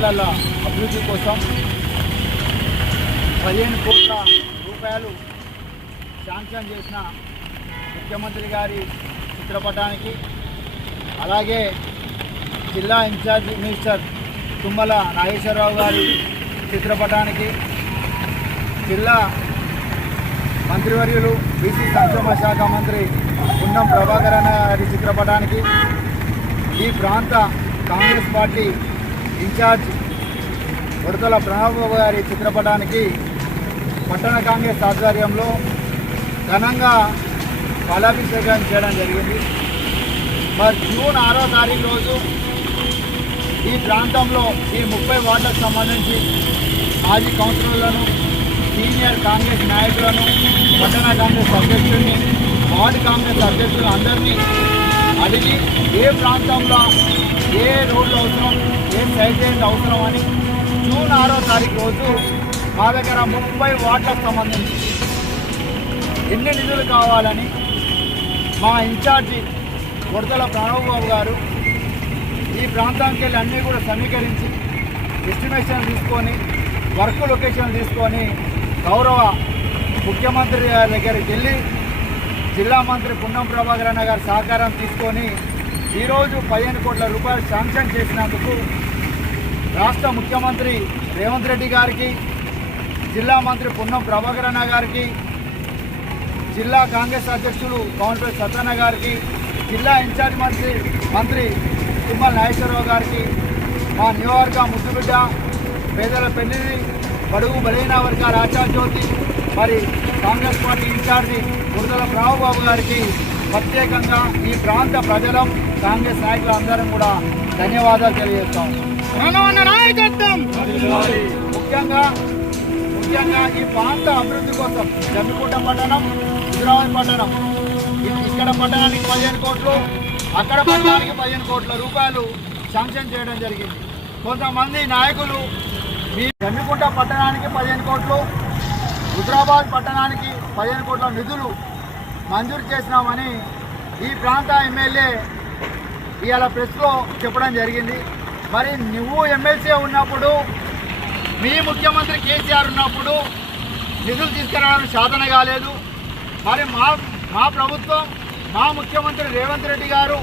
డివిజన్ల అభివృద్ధి కోసం 15 కోట్ల రూపాయలు శాంక్షన్ చేసిన ముఖ్యమంత్రి గారి చిత్రపటానికి, అలాగే జిల్లా ఇన్ఛార్జ్ మినిస్టర్ తుమ్మల నాగేశ్వరరావు గారి చిత్రపటానికి, జిల్లా మంత్రివర్యులు బీసీ సంక్షేమ శాఖ మంత్రి పున్నం ప్రభాకర్ గారి చిత్రపటానికి, ఈ ప్రాంత కాంగ్రెస్ పార్టీ ఇన్ఛార్జ్ ఉడతల ప్రణవ్ గారి చిత్రపటానికి పట్టణ కాంగ్రెస్ ఆధ్వర్యంలో ఘనంగా పాలాభిషేకం చేయడం జరిగింది. మరి జూన్ 6వ తారీఖు రోజు ఈ ప్రాంతంలో ఈ 30 వార్డులకు సంబంధించి మాజీ కౌన్సిలర్లను, సీనియర్ కాంగ్రెస్ నాయకులను, పట్టణ కాంగ్రెస్ అధ్యక్షుడిని, వార్డు కాంగ్రెస్ అధ్యక్షులు అందరినీ అడిగి ఏ ప్రాంతంలో ఏ రోడ్లు అవసరం, ఏ సైడ్ లైన్లు అవసరం అని జూన్ 6వ తారీఖు రోజు మా దగ్గర 30 వార్డులకు సంబంధించి ఎన్ని నిధులు కావాలని మా ఇన్ఛార్జి ఉడతల ప్రణవ్ బాబు గారు ఈ ప్రాంతానికి వెళ్ళి అన్నీ కూడా సమీకరించి ఎస్టిమేషన్ తీసుకొని, వర్క్ లొకేషన్ తీసుకొని గౌరవ ముఖ్యమంత్రి గారి దగ్గరికి వెళ్ళి జిల్లా మంత్రి పున్నం ప్రభాకర్ గారి సహకారం తీసుకొని ఈరోజు 15 కోట్ల రూపాయలు శాంక్షన్ చేసినందుకు రాష్ట్ర ముఖ్యమంత్రి రేవంత్ రెడ్డి గారికి, జిల్లా మంత్రి పున్నం ప్రభాకర్ గారికి, జిల్లా కాంగ్రెస్ అధ్యక్షులు కౌన్సిలర్ సత్యన్న గారికి, జిల్లా ఇన్ఛార్జ్ మంత్రి తుమ్మల నాగేశ్వరరావు గారికి, మా నియోజకవర్గ ముద్దుబిడ్డ పేదల పెళ్లిని బడుగు బలైన వర్గాల ఆచార్జ్యోతి మరి కాంగ్రెస్ పార్టీ ఇన్ఛార్జి ఉడతల ప్రణవ్ బాబు గారికి ప్రత్యేకంగా ఈ ప్రాంత ప్రజలం, కాంగ్రెస్ నాయకులు అందరం కూడా ధన్యవాదాలు తెలియజేస్తాం. ముఖ్యంగా ఈ ప్రాంత అభివృద్ధి కోసం జమ్మికుంట పట్టణం, హుజరాబాద్ పట్టణం, ఇక్కడ పట్టణానికి 15 కోట్లు, అక్కడ పట్టణానికి 15 కోట్ల రూపాయలు శాంక్షన్ చేయడం జరిగింది. కొంతమంది నాయకులు మీ జమ్మికుంట పట్టణానికి 15 కోట్లు, హుజరాబాద్ పట్టణానికి 15 కోట్ల నిధులు మంజూరు చేసినామని ఈ ప్రాంత ఎమ్మెల్యే ఇవాళ ప్రెస్లో చెప్పడం జరిగింది. మరి నువ్వు ఎమ్మెల్సీ ఉన్నప్పుడు, మీ ముఖ్యమంత్రి కేసీఆర్ ఉన్నప్పుడు నిధులు తీసుకురావడం సాధన కాలేదు. మరి మా ప్రభుత్వం, మా ముఖ్యమంత్రి రేవంత్ రెడ్డి గారు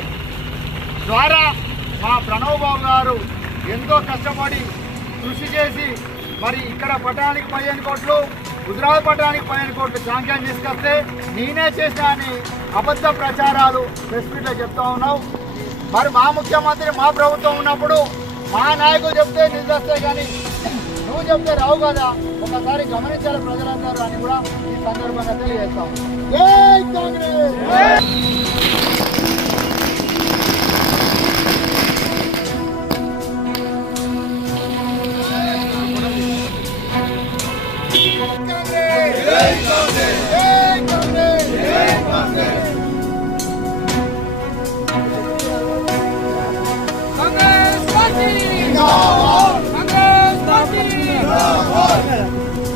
ద్వారా మా ప్రణవ్ బాబు గారు ఎంతో కష్టపడి కృషి చేసి మరి ఇక్కడ పట్టణానికి 15 కోట్లు, హుజరాబాద్ పట్టణానికి 15 కోట్లు శాంక్షన్ తీసుకొస్తే నేనే చేసినా అని అబద్ధ ప్రచారాలు ప్రెస్ మీట్లో చెప్తా ఉన్నావు. మరి మా ముఖ్యమంత్రి, మా ప్రభుత్వం ఉన్నప్పుడు మా నాయకులు చెప్తే నిధులు వస్తాయి, కానీ నువ్వు చెప్తే రావు కదా. ఒకసారి గమనించాలి ప్రజలందరూ అని కూడా ఈ సందర్భంగా తెలియజేస్తాం. జై కాంగ్రెస్.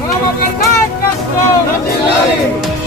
Vamos a